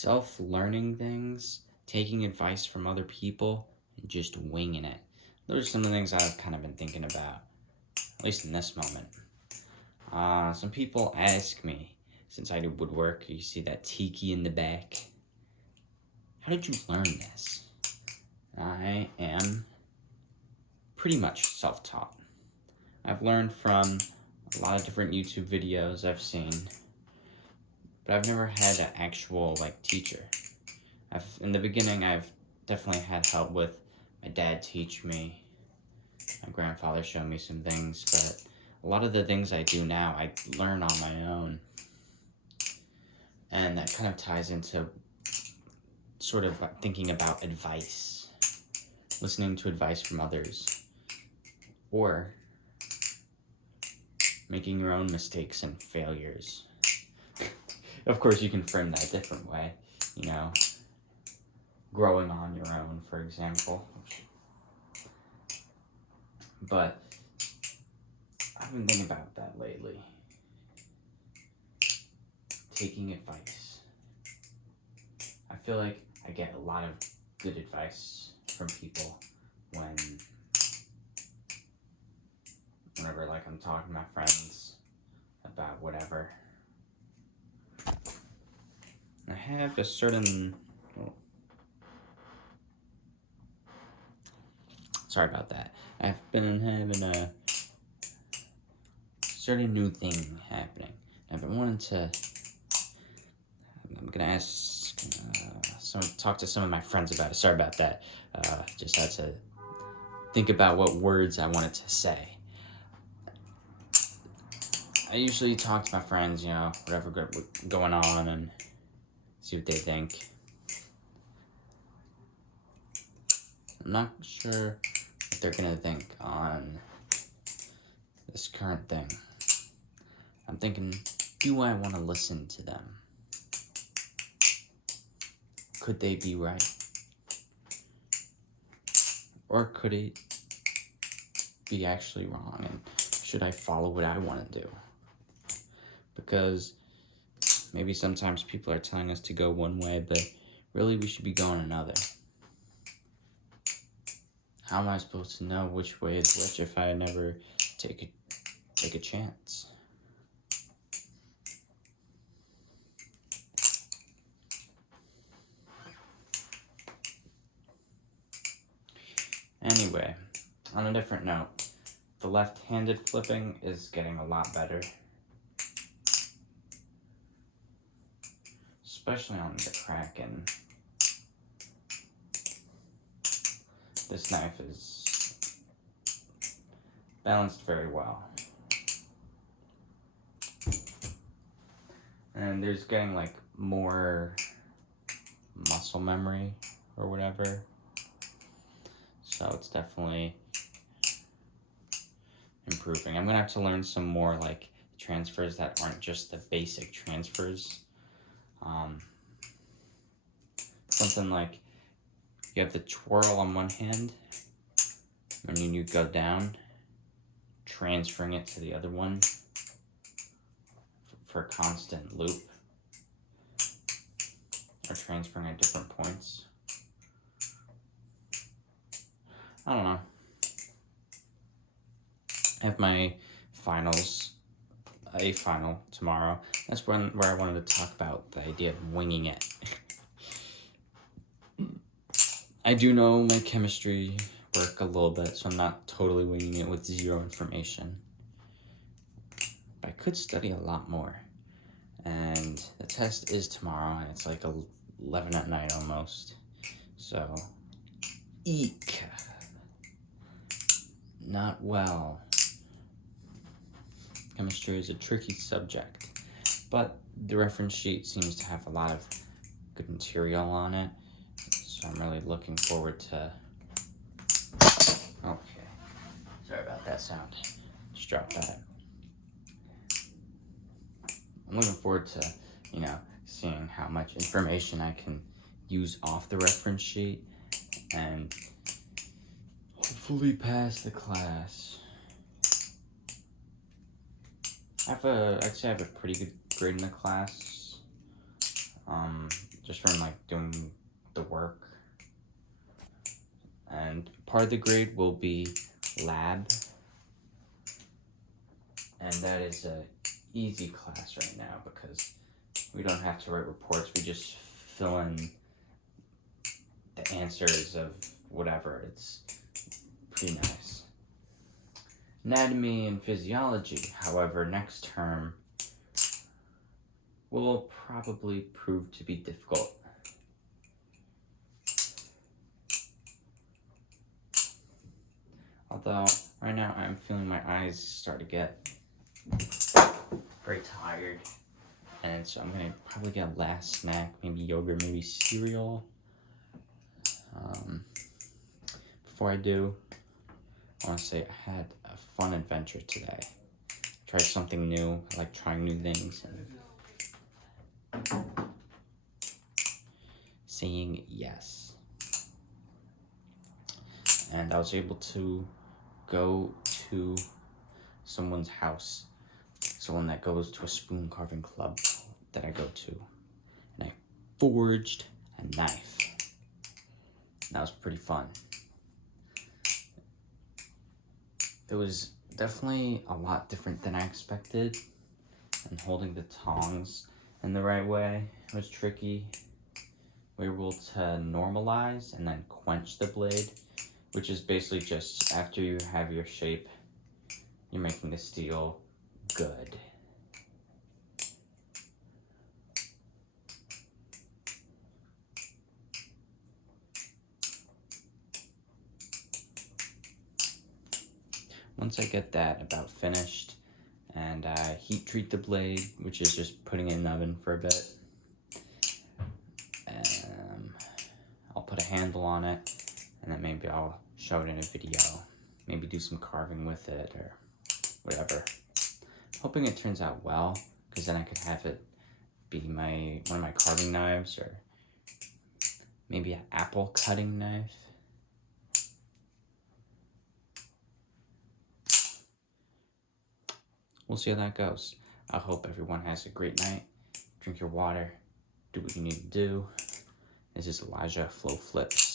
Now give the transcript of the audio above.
self-learning things, taking advice from other people, and just winging it. Those are some of the things I've kind of been thinking about, at least in this moment. Some people ask me, since I do woodwork, you see that tiki in the back. How did you learn this? I am pretty much self-taught. I've learned from a lot of different YouTube videos I've seen, but I've never had an actual teacher. In the beginning, I've definitely had help with my dad teach me, my grandfather showed me some things, but a lot of the things I do now, I learn on my own. And that kind of ties into sort of thinking about advice, listening to advice from others, or making your own mistakes and failures. Of course, you can frame that a different way, growing on your own, for example. But I've been thinking about that lately. Taking advice. I feel like I get a lot of good advice from people whenever I'm talking to my friends about whatever. I have a certain... Sorry about that. I've been having a certain new thing happening. I've been wanting to... I'm gonna talk to some of my friends about it. Sorry about that. Just had to think about what words I wanted to say. I usually talk to my friends, whatever going on, and see what they think. I'm not sure what they're gonna think on this current thing. I'm thinking, do I want to listen to them? Could they be right? Or could it be actually wrong? And should I follow what I want to do? Because maybe sometimes people are telling us to go one way, but really we should be going another. How am I supposed to know which way is which if I never take a chance? Anyway, on a different note, the left-handed flipping is getting a lot better. Especially on the Kraken. This knife is balanced very well. And there's getting more muscle memory or whatever. So it's definitely improving. I'm gonna have to learn some more transfers that aren't just the basic transfers. Something like you have the twirl on one hand, and then you go down, transferring it to the other one for a constant loop, or transferring at different points. I don't know. I have my a final tomorrow. That's where I wanted to talk about the idea of winging it. I do know my chemistry work a little bit, so I'm not totally winging it with zero information. But I could study a lot more. And the test is tomorrow, and it's 11 at night almost. So, eek. Not well. Chemistry is a tricky subject, but the reference sheet seems to have a lot of good material on it, so I'm really looking forward to... Okay, sorry about that sound. Just dropped that. I'm looking forward to, seeing how much information I can use off the reference sheet and hopefully pass the class. I'd say I have a pretty good grade in the class. just from like doing the work. And part of the grade will be lab, and that is a easy class right now because we don't have to write reports. We just fill in the answers of whatever. It's pretty nice. Anatomy and physiology, however, next term will probably prove to be difficult. Although, right now I'm feeling my eyes start to get very tired. And so I'm gonna probably get a last snack, maybe yogurt, maybe cereal. Before I do, I want to say I had a fun adventure today. Tried something new. I like trying new things and saying yes. And I was able to go to someone's house, someone that goes to a spoon carving club that I go to, and I forged a knife. That was pretty fun. It was definitely a lot different than I expected, and holding the tongs in the right way was tricky. We were able to normalize and then quench the blade, which is basically just after you have your shape, you're making the steel good. Once I get that about finished, and heat treat the blade, which is just putting it in the oven for a bit. I'll put a handle on it, and then maybe I'll show it in a video. Maybe do some carving with it or whatever. Hoping it turns out well, because then I could have it be one of my carving knives, or maybe an apple cutting knife. We'll see how that goes. I hope everyone has a great night. Drink your water. Do what you need to do. This is Elijah Flow Flips.